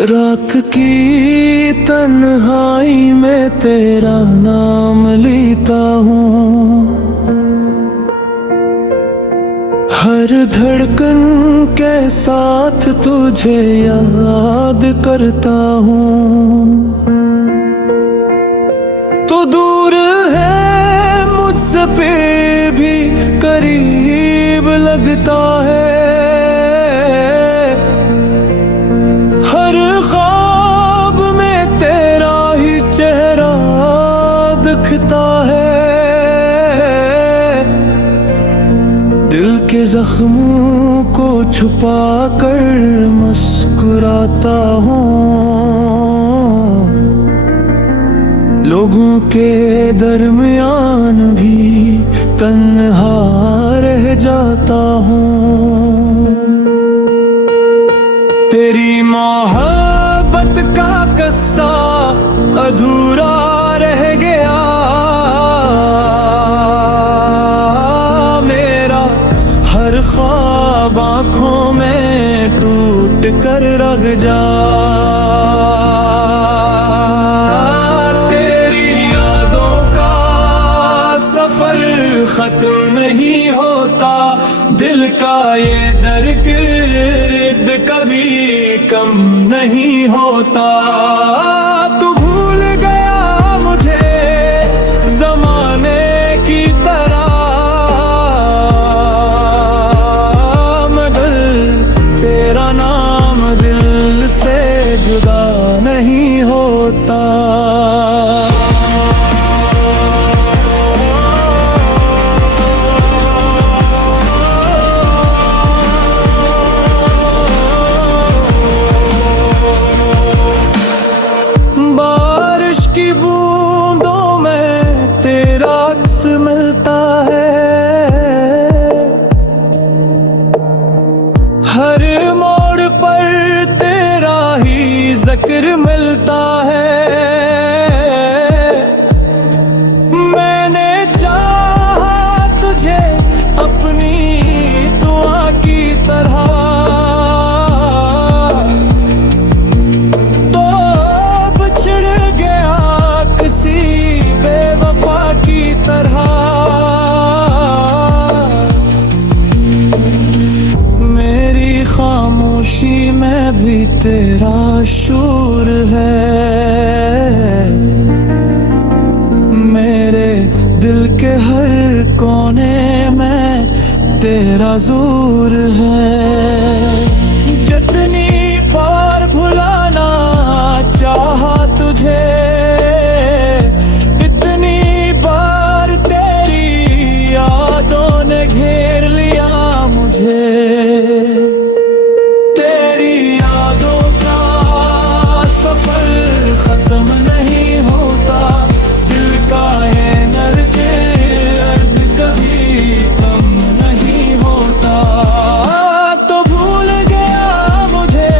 रात की तन्हाई में तेरा नाम लेता हूँ, हर धड़कन के साथ तुझे याद करता हूँ। तो दूर है मुझसे फिर भी करीब लगता है, हर ख्वाब में तेरा ही चेहरा दिखता है। दिल के जख्मों को छुपा कर मुस्कुराता हूँ, लोगों के दरमियान भी तन्हा रह जाता हूँ। तेरी मोहब्बत का किस्सा अधूरा रह गया, मेरा हर ख्वाब आँखों में टूट कर रह जा। खत्म नहीं होता, दिल का ये दर्द कभी कम नहीं होता। तू भूल गया मुझे ज़माने की तरह, मगर तेरा नाम दिल से जुदा नहीं होता। की बूंदों में तेरा अक्स मिलता है, हर मोड़ पर तेरा ही जिक्र मिलता है। मैंने चाहा तुझे अपनी दुआ की तरह, मेरी खामोशी में भी तेरा शूर है, मेरे दिल के हर कोने में तेरा ज़ूर है। जितनी बार भुलाना चाहा तुझे, घेर लिया मुझे। तेरी यादों का सफर खत्म नहीं होता, दिल का है दर्द कभी कम नहीं होता। तो भूल गया मुझे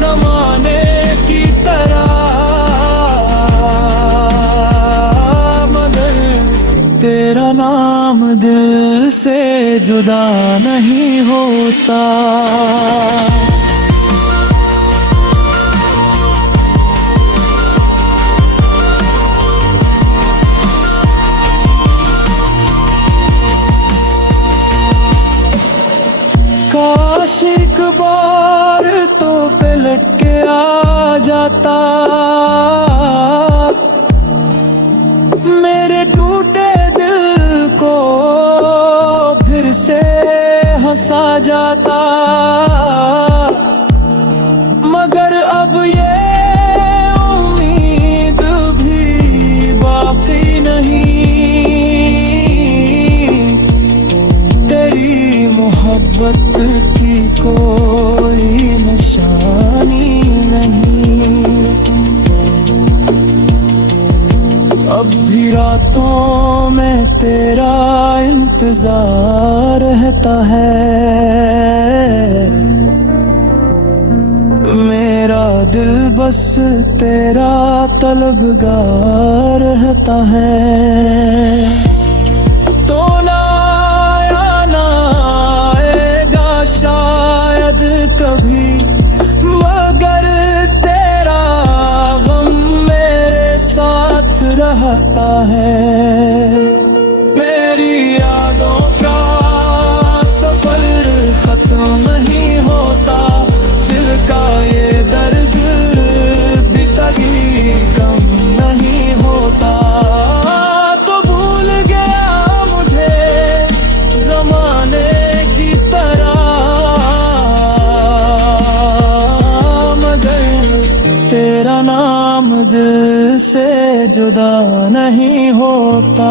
ज़माने की तरह, मगर तेरा नाम दिल से जुदा नहीं होता। काश एक बार तो पलट के आ जाता, मेरे टूटे दिल को फिर से हंसा जाता। मगर अब ये उम्मीद भी बाकी नहीं, तेरी मोहब्बत की कोई निशानी नहीं। अब भी रातों में तेरा इंतजार रहता है, मेरा दिल बस तेरा तलबगार रहता है। तो ना आएगा शायद कभी, मगर तेरा नाम दिल से जुदा नहीं होता।